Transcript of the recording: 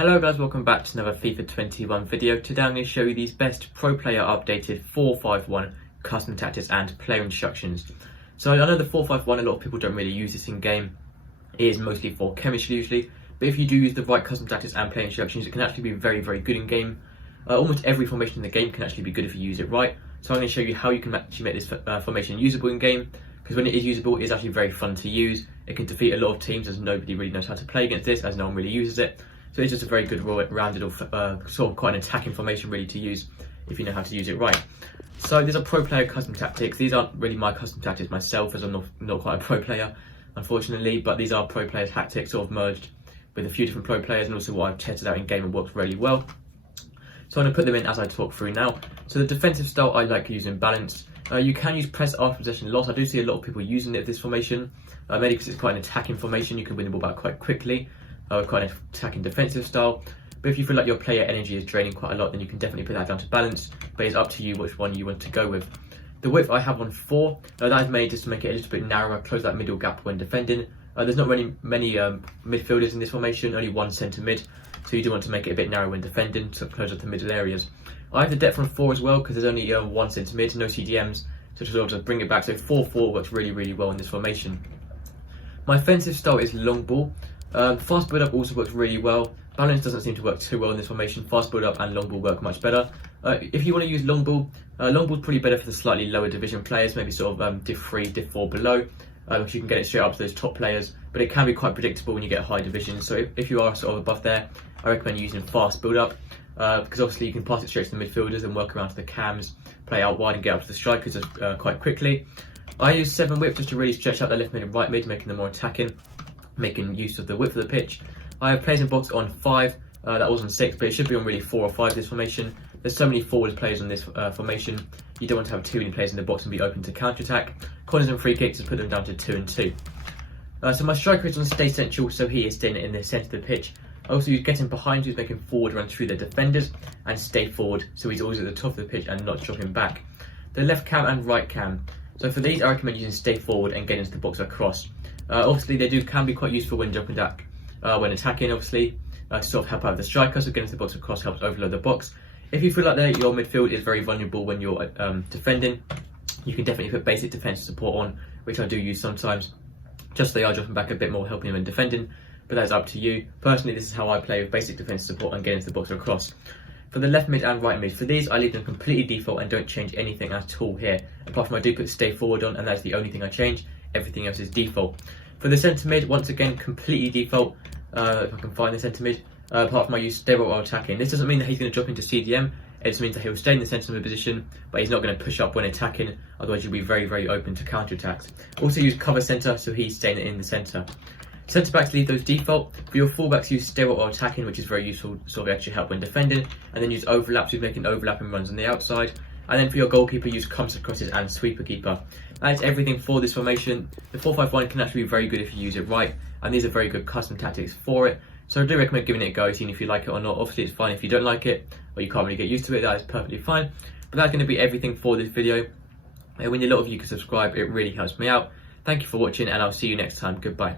Hello guys, welcome back to another FIFA 21 video. Today I'm going to show you these best pro player updated 4-5-1 custom tactics and player instructions. So I know the 4-5-1, a lot of people don't really use this in game. It is mostly for chemistry usually, but if you do use the right custom tactics and player instructions, it can actually be very good in game. Almost every formation in the game can actually be good if you use it right. So I'm going to show you how you can actually make this formation usable in game, because when it is usable, it's actually very fun to use. It can defeat a lot of teams as nobody really knows how to play against this, as no one really uses it. So it's just a very good rounded off, sort of quite an attacking formation really to use if you know how to use it right. So these are pro player custom tactics. These aren't really my custom tactics myself, as I'm not quite a pro player, unfortunately, but these are pro player tactics sort of merged with a few different pro players and also what I've tested out in game and works really well. So I'm going to put them in as I talk through now. So the defensive style I like using balance. You can use press after possession loss. I do see a lot of people using it with this formation, mainly because it's quite an attacking formation. You can win the ball back quite quickly. Quite an attacking defensive style, but if you feel like your player energy is draining quite a lot, then you can definitely put that down to balance, but it's up to you which one you want to go with. The width I have on 4, that is made just to make it a little bit narrower, close that middle gap when defending. There's not many midfielders in this formation, only one centre mid, so you do want to make it a bit narrower when defending to close up the middle areas. I have the depth on 4 as well, because there's only one centre mid, no CDMs, so to sort of bring it back, so 4-4 works really well in this formation. My offensive style is long ball. Fast build up also works really well. Balance doesn't seem to work too well in this formation. Fast build up and long ball work much better. If you want to use long ball is probably better for the slightly lower division players, maybe sort of Div 3, Div 4 below, which you can get it straight up to those top players, but it can be quite predictable when you get high divisions. So if you are sort of above there, I recommend using fast build up, because obviously you can pass it straight to the midfielders and work around to the cams, play out wide and get up to the strikers quite quickly. I use 7 width just to really stretch out the left mid and right mid, making them more attacking, making use of the width of the pitch. I have players in box on 5, that was on 6, but it should be on really 4 or 5 this formation. There's so many forward players on this formation, you don't want to have too many players in the box and be open to counter attack. Corners and free kicks, just put them down to 2 and 2. So my striker is on stay central, so he is staying in the centre of the pitch. I also use getting behind, who's making forward run through the defenders, and stay forward, so he's always at the top of the pitch and not dropping back. The left cam and right cam. So for these, I recommend using stay forward and get into the box across. Obviously, they can be quite useful when jumping back, when attacking, obviously, to sort of help out the striker. So getting into the box across helps overload the box. If you feel like your midfield is very vulnerable when you're defending, you can definitely put basic defensive support on, which I do use sometimes, just so they are dropping back a bit more, helping them in defending, but that's up to you. Personally, this is how I play with basic defensive support and getting into the box across. For the left mid and right mid, for these I leave them completely default and don't change anything at all here, apart from I do put stay forward on, and that's the only thing I change. Everything else is default. For the centre mid, once again, completely default, if I can find the centre mid, apart from I use stay while attacking. This doesn't mean that he's going to drop into CDM, it just means that he'll stay in the centre mid position, but he's not going to push up when attacking, otherwise you'll be very open to counter attacks. Also use cover centre, so he's staying in the centre. Centre backs, leave those default. For your fullbacks, use stay while attacking, which is very useful, sort of extra help when defending, and then use overlaps, who's making overlapping runs on the outside. And then for your goalkeeper, use comes crosses and sweeper keeper. That is everything for this formation. The 4-5-1 can actually be very good if you use it right, and these are very good custom tactics for it. So I do recommend giving it a go, seeing if you like it or not. Obviously, it's fine if you don't like it, or you can't really get used to it, that is perfectly fine. But that's going to be everything for this video. And when a lot of you can subscribe, it really helps me out. Thank you for watching, and I'll see you next time. Goodbye.